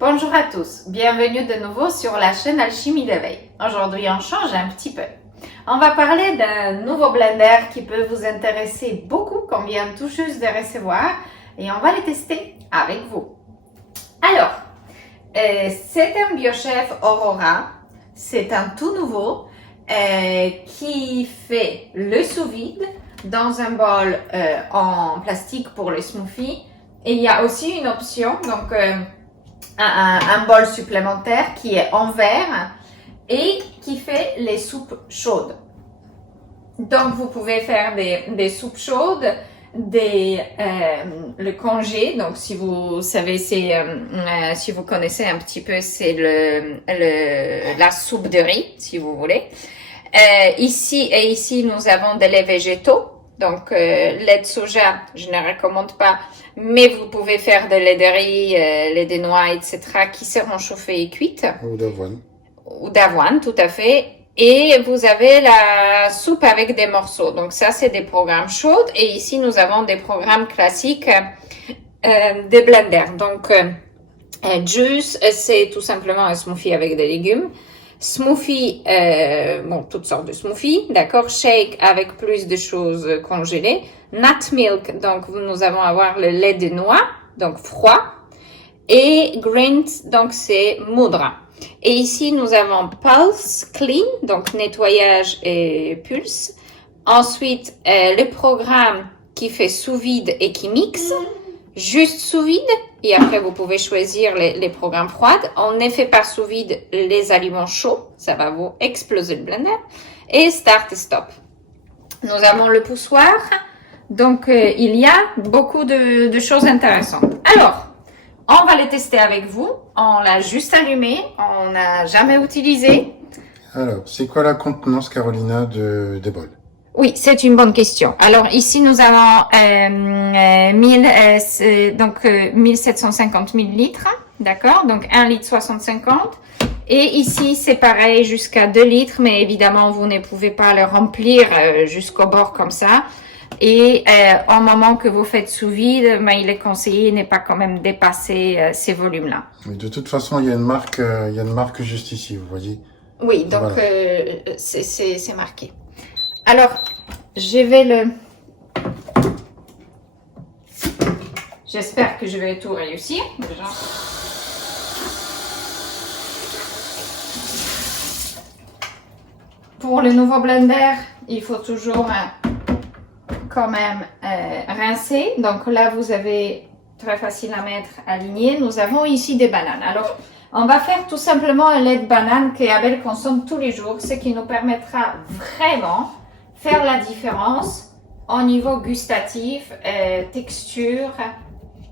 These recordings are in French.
Bonjour à tous, bienvenue de nouveau sur la chaîne Alchimie d'éveil. Aujourd'hui on change un petit peu. On va parler d'un nouveau blender qui peut vous intéresser beaucoup, qu'on vient tout juste de recevoir, et on va le tester avec vous. Alors, c'est un BioChef Aurora, c'est un tout nouveau qui fait le sous-vide dans un bol en plastique pour le smoothie. Et il y a aussi une option, donc un bol supplémentaire qui est en verre et qui fait les soupes chaudes. Donc vous pouvez faire des soupes chaudes, le congé. Donc si vous savez, si vous connaissez un petit peu, c'est la soupe de riz, si vous voulez. Ici nous avons des laits végétaux. Donc, lait de soja, je ne recommande pas, mais vous pouvez faire de lait de riz, lait de noix, etc., qui seront chauffés et cuites. Ou d'avoine. Ou d'avoine, tout à fait. Et vous avez la soupe avec des morceaux. Donc, ça, c'est des programmes chauds. Et ici, nous avons des programmes classiques de blender. Donc, juice, c'est tout simplement un smoothie avec des légumes. Smoothie, toutes sortes de smoothies, d'accord. Shake avec plus de choses congelées. Nut milk, donc nous allons avoir le lait de noix, donc froid. Et greens, donc c'est moudra. Et ici nous avons pulse clean, donc nettoyage et pulse. Ensuite, le programme qui fait sous vide et qui mixe. Juste sous vide, et après vous pouvez choisir les programmes froids. On ne fait pas sous vide les aliments chauds, ça va vous exploser le blender. Et start et stop. Nous avons le poussoir, donc il y a beaucoup de choses intéressantes. Alors, on va les tester avec vous. On l'a juste allumé, on n'a jamais utilisé. Alors, c'est quoi la contenance, Carolina, des bols? Oui, c'est une bonne question. Alors ici nous avons 1750 millilitres, d'accord? Donc 1 litre 60-50. Et ici c'est pareil jusqu'à 2 litres, mais évidemment vous ne pouvez pas le remplir jusqu'au bord comme ça. Et au moment que vous faites sous vide, il est conseillé de ne pas quand même dépasser ces volumes-là. Mais de toute façon, il y a une marque juste ici, vous voyez. Oui, donc voilà. C'est marqué. Alors, j'espère que je vais tout réussir, déjà. Pour le nouveau blender, il faut toujours quand même rincer. Donc là, vous avez très facile à mettre, aligné. Nous avons ici des bananes. Alors, on va faire tout simplement un lait de banane que Abel consomme tous les jours, ce qui nous permettra vraiment faire la différence au niveau gustatif, texture,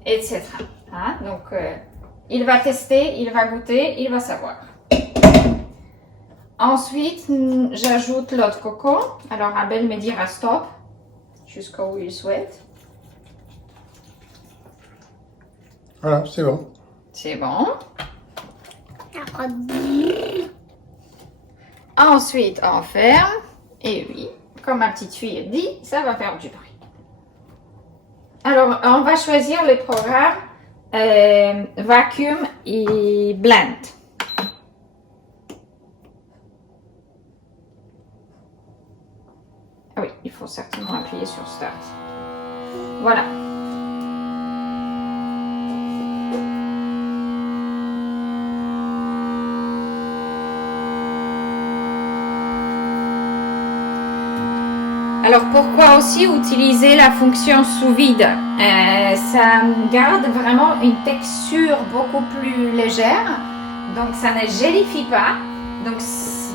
etc. Hein? Donc, il va tester, il va goûter, il va savoir. Ensuite, j'ajoute l'eau de coco. Alors, Abel me dira stop jusqu'où il souhaite. Voilà, c'est bon. C'est bon. Ensuite, on ferme. Et oui, comme ma petite fille dit, ça va faire du bruit. Alors, on va choisir le programme Vacuum et Blend. Ah oui, il faut certainement appuyer sur Start. Voilà. Alors pourquoi aussi utiliser la fonction sous vide? Ça garde vraiment une texture beaucoup plus légère, donc ça ne gélifie pas, donc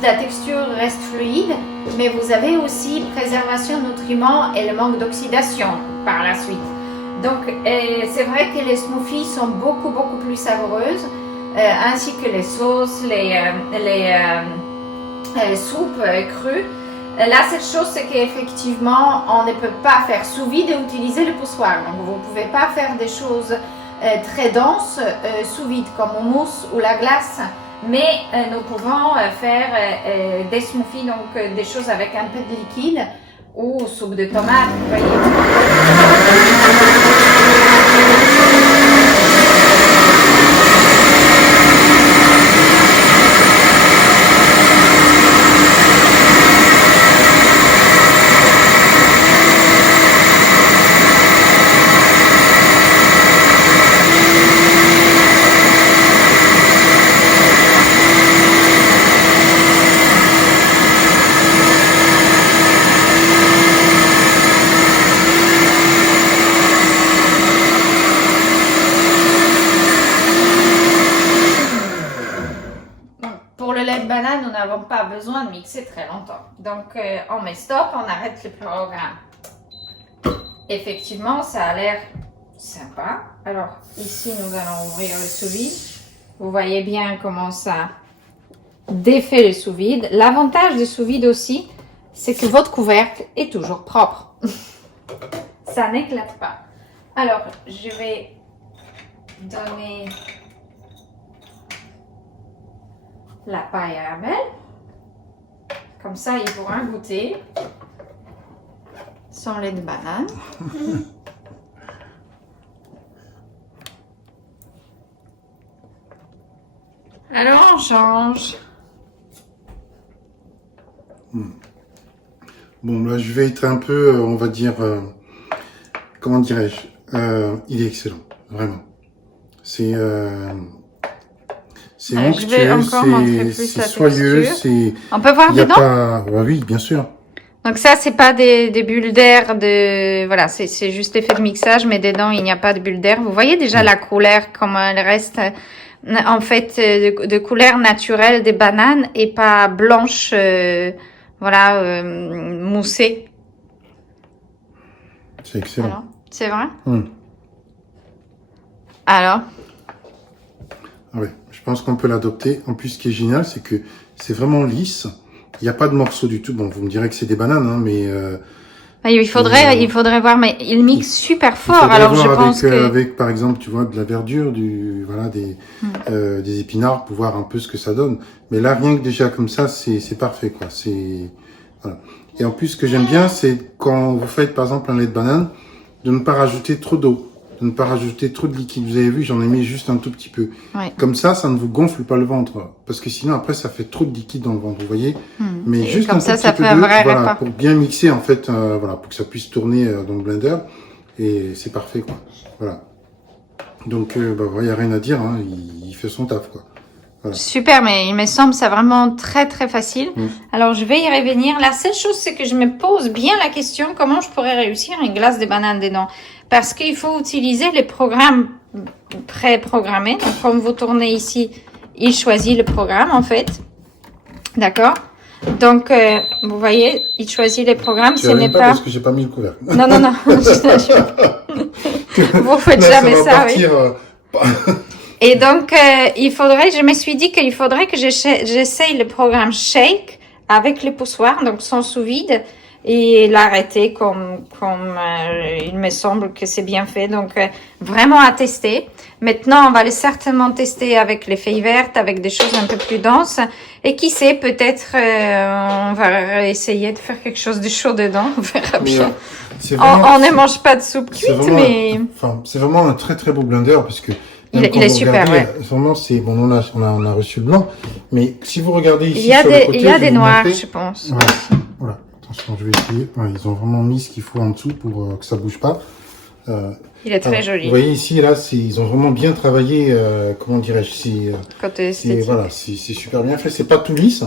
la texture reste fluide, mais vous avez aussi préservation de nutriments et le manque d'oxydation par la suite. Donc c'est vrai que les smoothies sont beaucoup plus savoureuses, ainsi que les sauces, les soupes crues. Là, cette chose, c'est qu'effectivement, on ne peut pas faire sous vide et utiliser le poussoir. Donc, vous ne pouvez pas faire des choses très denses sous vide, comme au mousse ou la glace. Mais nous pouvons faire des smoothies, donc des choses avec un peu de liquide ou soupe de tomate, vous voyez. lait de banane, nous n'avons pas besoin de mixer très longtemps. Donc, on met stop, on arrête le programme. Effectivement, ça a l'air sympa. Alors, ici, nous allons ouvrir le sous-vide. Vous voyez bien comment ça défait le sous-vide. L'avantage du sous-vide aussi, c'est que votre couvercle est toujours propre. Ça n'éclate pas. Alors, je vais donner la paille à Abel. Comme ça, il pourra goûter son lait de banane. Alors, on change. Bon, là, je vais être un peu, on va dire, comment dirais-je, il est excellent, vraiment. C'est je vais encore montrer plus c'est la soyeux, texture. c'est... On peut voir Il y a dedans? pas... Ouais, oui, bien sûr. Donc ça, c'est pas des bulles d'air de... Voilà, c'est juste l'effet de mixage, mais dedans, il n'y a pas de bulles d'air. Vous voyez déjà la couleur, comment elle reste, en fait, de couleur naturelle des bananes et pas blanche, voilà, moussée. C'est excellent. Alors, c'est vrai? Hum. Alors? Ah ouais, je pense qu'on peut l'adopter. En plus, ce qui est génial, c'est que c'est vraiment lisse. Il n'y a pas de morceaux du tout. Bon, vous me direz que c'est des bananes, hein, mais... il faudrait voir, mais il mixe super fort. faudrait Alors, je voir pense avec, que... avec, par exemple, tu vois, de la verdure, voilà, des épinards, pour voir un peu ce que ça donne. Mais là, rien que déjà comme ça, c'est parfait, quoi. Voilà. Et en plus, ce que j'aime bien, c'est quand vous faites, par exemple, un lait de banane, de ne pas rajouter trop d'eau, de ne pas rajouter trop de liquide. Vous avez vu, j'en ai mis juste un tout petit peu. Ouais. Comme ça ne vous gonfle pas le ventre. Parce que sinon, après, ça fait trop de liquide dans le ventre, vous voyez. Mais Et juste comme un ça, tout ça petit peu fait un d'eau, vrai voilà, repas. pour bien mixer, en fait, voilà, pour que ça puisse tourner dans le blender. Et c'est parfait, quoi. Voilà. Donc, bah, il n'y a rien à dire, hein, il fait son taf, quoi. Voilà. Super, mais il me semble ça vraiment très très facile. Alors je vais y revenir. La seule chose, c'est que je me pose bien la question comment je pourrais réussir une glace de banane dedans. Parce qu'il faut utiliser les programmes pré-programmés. Donc comme vous tournez ici, il choisit le programme en fait. D'accord? Donc vous voyez, il choisit les programmes. Tu Ce n'est pas pas... parce que j'ai pas mis le couvercle. Non, non, non. Vous faites Là, jamais va ça, partir, oui. Et donc, je me suis dit qu'il faudrait que j'essaye le programme Shake avec le poussoir, donc sans sous-vide, et l'arrêter comme il me semble que c'est bien fait. Donc, vraiment à tester. Maintenant, on va certainement tester avec les feuilles vertes, avec des choses un peu plus denses. Et qui sait, peut-être, on va essayer de faire quelque chose de chaud dedans. On verra bien. On ne mange pas de soupe cuite, mais... c'est vraiment un très très beau blender, parce que il est super, ouais. Vraiment, c'est bon. On a reçu le blanc, mais si vous regardez ici il y a sur le côté, il y a des noirs, je pense. Voilà. Attention, je vais essayer. Ouais, ils ont vraiment mis ce qu'il faut en dessous pour que ça bouge pas. Il est très joli. Vous voyez ici, là, ils ont vraiment bien travaillé. Comment dirais-je, côté esthétique. Voilà, c'est super bien fait. C'est pas tout lisse.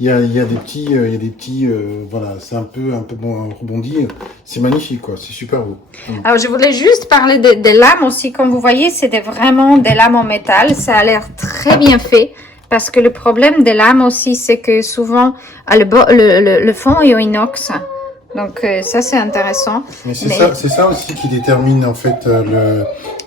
Il y a des petits, voilà, c'est un peu bon, rebondi. C'est magnifique, quoi. C'est super beau. Alors, je voulais juste parler des lames aussi. Comme vous voyez, c'est vraiment des lames en métal. Ça a l'air très bien fait. Parce que le problème des lames aussi, c'est que souvent, le fond est en inox. Donc, ça, c'est intéressant. Mais c'est ça aussi qui détermine, en fait,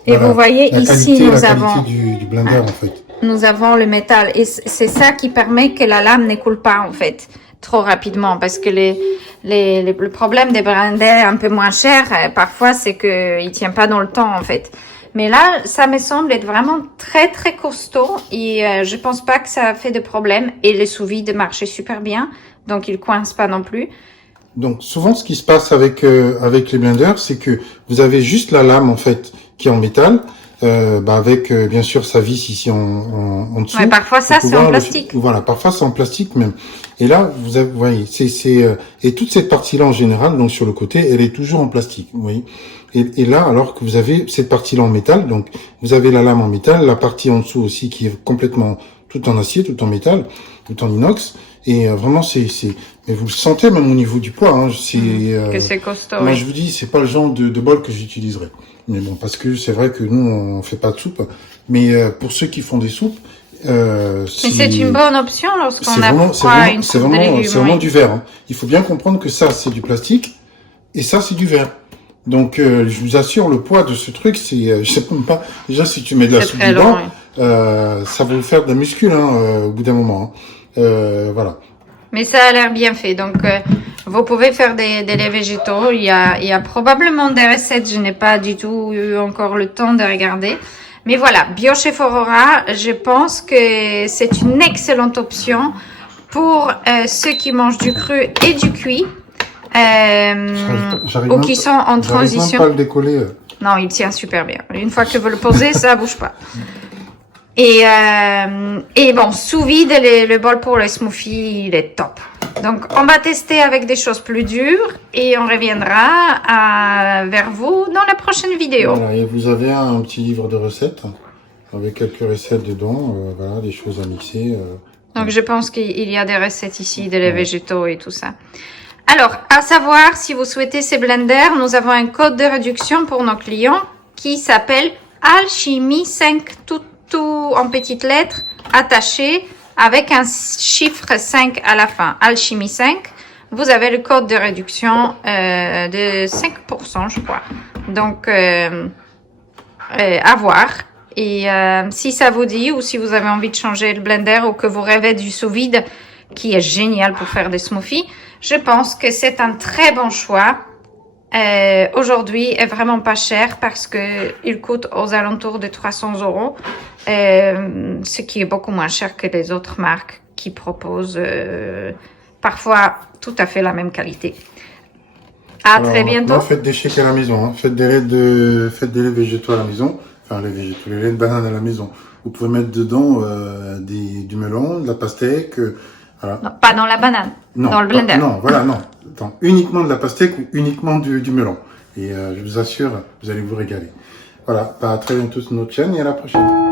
Et vous voyez, ici, nous avons... du blender, en fait. Nous avons le métal et c'est ça qui permet que la lame ne coule pas en fait trop rapidement parce que le problème des blenders un peu moins chers parfois c'est que il tient pas dans le temps en fait. Mais là, ça me semble être vraiment très très costaud et je pense pas que ça fait de problème et le sous-vide marchait super bien donc il coince pas non plus. Donc souvent ce qui se passe avec les blenders, c'est que vous avez juste la lame en fait qui est en métal. Avec bien sûr sa vis ici en dessous. Ouais, parfois ça c'est en plastique. Voilà, parfois c'est en plastique même. Et là vous voyez, et toute cette partie-là en général, donc sur le côté, elle est toujours en plastique. Vous voyez. Et là, alors que vous avez cette partie-là en métal, donc vous avez la lame en métal, la partie en dessous aussi qui est complètement tout en acier, tout en métal, tout en inox. Et vraiment mais vous le sentez même au niveau du poids. Hein, que c'est costaud. Moi je vous dis, c'est pas le genre de bol que j'utiliserais. Mais bon, parce que c'est vrai que nous, on fait pas de soupe. Mais pour ceux qui font des soupes, Mais c'est une bonne option lorsqu'on a froid à une c'est soupe de légumes. c'est vraiment Oui. du verre. Hein. Il faut bien comprendre que ça, c'est du plastique et ça, c'est du verre. Donc, je vous assure, le poids de ce truc, c'est, je sais même pas. Déjà, si tu mets de la C'est soupe très dedans, long, oui. ça va vous faire de la muscule, hein, au bout d'un moment. Hein. Voilà. Mais ça a l'air bien fait. Donc, vous pouvez faire des laits végétaux. Il y a probablement des recettes. Je n'ai pas du tout eu encore le temps de regarder. Mais voilà, BioChef Aurora, je pense que c'est une excellente option pour ceux qui mangent du cru et du cuit. Ou qui sont en J'arrive transition. même pas à le décoller. Non, il tient super bien. Une fois que vous le posez, ça bouge pas. Et bon, sous vide, le bol pour le smoothie, il est top. Donc, on va tester avec des choses plus dures et on reviendra vers vous dans la prochaine vidéo. Voilà, et vous avez un petit livre de recettes avec quelques recettes dedans, voilà, des choses à mixer. Donc, je pense qu'il y a des recettes ici, des laits végétaux et tout ça. Alors, à savoir, si vous souhaitez ces blenders, nous avons un code de réduction pour nos clients qui s'appelle Alchimie 5, tout en petites lettres, attaché avec un chiffre 5 à la fin. Alchimie 5, vous avez le code de réduction de 5%, je crois. Donc, à voir. Et si ça vous dit, ou si vous avez envie de changer le blender, ou que vous rêvez du sous-vide, qui est génial pour faire des smoothies, je pense que c'est un très bon choix. Aujourd'hui est vraiment pas cher parce que il coûte aux alentours de 300 €, ce qui est beaucoup moins cher que les autres marques qui proposent parfois tout à fait la même qualité. Alors, Très bientôt. maintenant, faites des shakes à la maison, hein. Faites des laits végétaux à la maison, enfin les végétaux, les laits de banane à la maison. Vous pouvez mettre dedans du melon, de la pastèque. Voilà. Non, pas dans la banane, Non, dans le blender. non, voilà, non. Attends, uniquement de la pastèque ou uniquement du melon. Et je vous assure, vous allez vous régaler. Voilà, à très bientôt sur notre chaîne et à la prochaine.